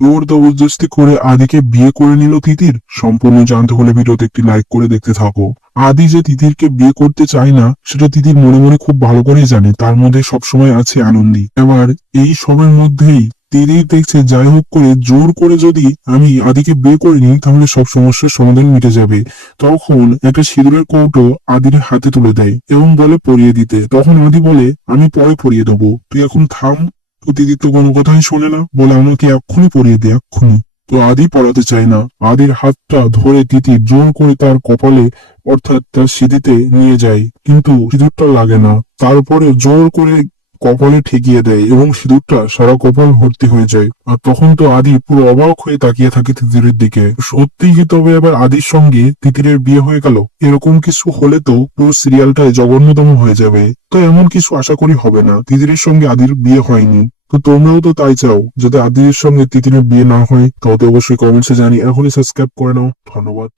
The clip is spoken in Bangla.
জোর জবরদস্তি করে আদিকে বিয়ে করে নিল তিতির। সম্পূর্ণ জানতে হলে ভিডিওতে একটি লাইক করে দেখতে থাকো। আদি যে তিতিরকে বিয়ে করতে চায় না সেটা তিতির মনে মনে খুব ভালো করেই জানে, তার মধ্যে সবসময় আছে আনন্দী। এবার এই সময়ের মধ্যেই তিতির দেখছে যাই হোক করে জোর করে যদি আমি আদিকে বিয়ে করে নিই তাহলে সব সমস্যার সমাধান মিটে যাবে। তখন একটা সিঁদুরের কৌটো আদির হাতে তুলে দেয় এবং বলে পরিয়ে দিতে। তখন আদি বলে আমি পরে পরিয়ে দেবো, তুই এখন থাম। তো দিদি তো কোনো কথাই শোনে না, বলে আমাকে এক্ষুনি পরিয়ে দে, এক্ষুনি। তো আদি পড়াতে চায় না। আদির হাতটা ধরে তিতির জোর করে তার কপালে অর্থাৎ তার সিঁথিতে নিয়ে যায়, কিন্তু সিঁদুরটা লাগে না। তারপরে জোর করে কপালে ঠেকিয়ে দেয় এবং সিঁদুরটা সারা কপাল ভর্তি হয়ে যায়। আর তখন তো আদি পুরো অবাক হয়ে তাকিয়ে থাকে তিতিরের দিকে। সত্যিই কি তবে এবার আদির সঙ্গে তিতিরের বিয়ে হয়ে গেল? এরকম কিছু হলে তো পুরো সিরিয়ালটাই জঘন্যতম হয়ে যাবে। তো এমন কিছু আশা করি হবে না, তিতিরের সঙ্গে আদির বিয়ে হয়নি। তো তোমরাও তো তাই চাও যাতে আদির সঙ্গে তিতিরের বিয়ে না হয়? তাহলে অবশ্যই কমেন্টসে জানি। এখনই সাবস্ক্রাইব করে নাও। ধন্যবাদ।